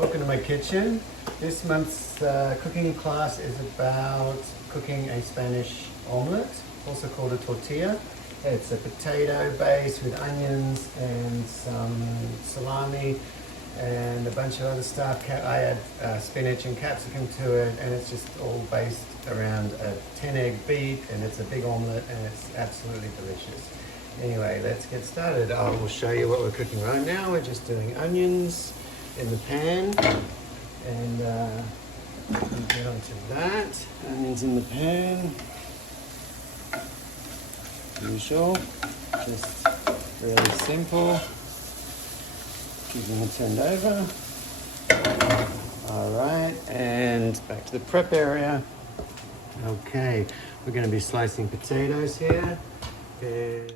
Welcome to my kitchen. This month's cooking class is about cooking a Spanish omelette, also called a tortilla. It's a potato base with onions and some salami and a bunch of other stuff. I add spinach and capsicum to it, and it's just all based around a 10-egg beat, and it's a big omelette, and it's absolutely delicious. Anyway, let's get started. I will show you what we're cooking right now. We're just doing onions in the pan, and we'll get onto that. Onions in the pan, usual, just really simple. Keeping it turned over. All right, and back to the prep area. Okay, we're going to be slicing potatoes here. And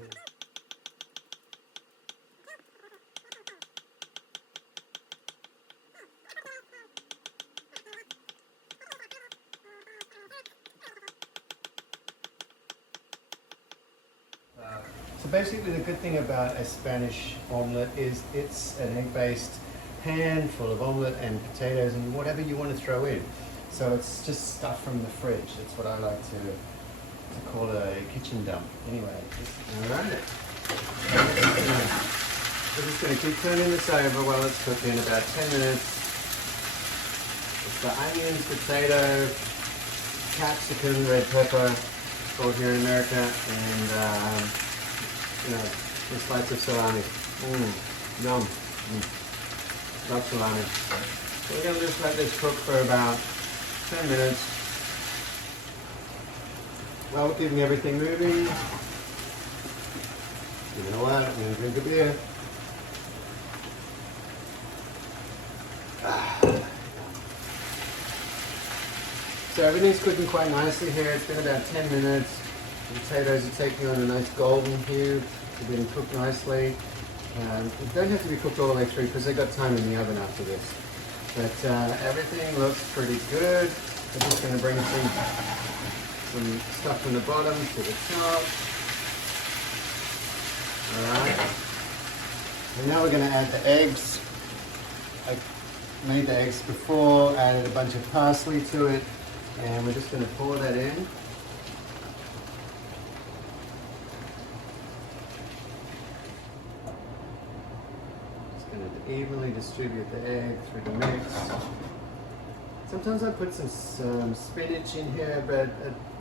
so basically the good thing about a Spanish omelette is it's an egg-based pan full of omelette and potatoes and whatever you want to throw in. So it's just stuff from the fridge. That's what I like to call a kitchen dump. Anyway, all right. We're just going to keep turning this over while it's cooking, about 10 minutes. It's the onions, potato, capsicum, red pepper, called here in America, and a slice of salami. Yum. Love salami. So we're going to just let this cook for about 10 minutes. While we're keeping everything moving, you know what? I'm going to drink a beer. So everything's cooking quite nicely here. It's been about 10 minutes. The potatoes are taking on a nice golden hue. They've been cooked nicely. They don't have to be cooked all the way through because they've got time in the oven after this. But everything looks pretty good. I'm just going to bring some stuff from the bottom to the top. Alright. And now we're going to add the eggs. I made the eggs before, added a bunch of parsley to it, and we're just going to pour that in. Evenly distribute the egg through the mix. Sometimes I put some spinach in here, but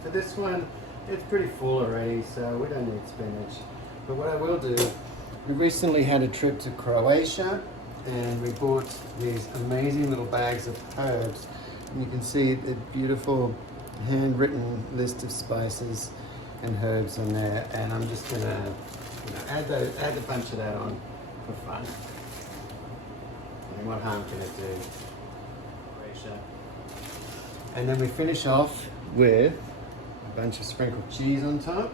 for this one, it's pretty full already, so we don't need spinach. But what I will do, we recently had a trip to Croatia, and we bought these amazing little bags of herbs. And you can see the beautiful handwritten list of spices and herbs on there, and I'm just gonna add a bunch of that on for fun. And what harm can it do? Croatia. And then we finish off with a bunch of sprinkled cheese on top.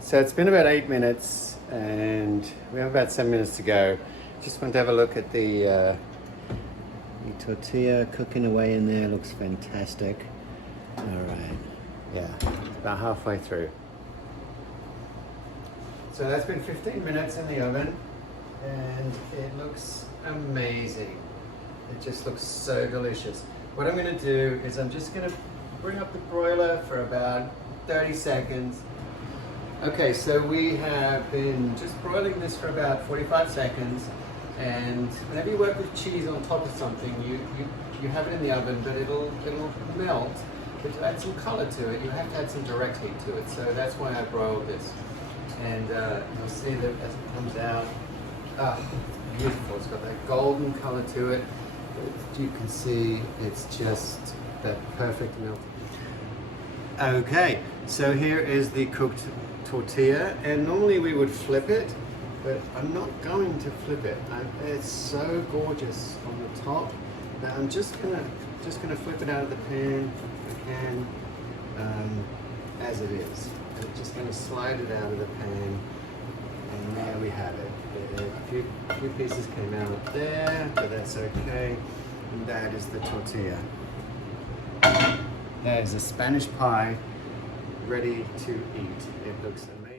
So it's been about 8 minutes and we have about 7 minutes to go. Just want to have a look at the tortilla cooking away in there. Looks fantastic. All right, yeah, about halfway through. So that's been 15 minutes in the oven, and it looks amazing. It just looks so delicious. What I'm going to do is I'm just going to bring up the broiler for about 30 seconds. Okay, so we have been just broiling this for about 45 seconds, and whenever you work with cheese on top of something, you have it in the oven, but it'll melt. But to add some color to it, you have to add some direct heat to it. So that's why I broiled this. And you'll see that as it comes out, it's beautiful. It's got that golden color to it. But you can see it's just that perfect melt. Okay, so here is the cooked tortilla, and normally we would flip it, but I'm not going to flip it. It's so gorgeous on the top that I'm just gonna flip it out of the pan if I can, as it is. I'm just going to slide it out of the pan, and there we have it. A few pieces came out there, but that's okay. And that is the tortilla. That is a Spanish pie ready to eat. It looks amazing.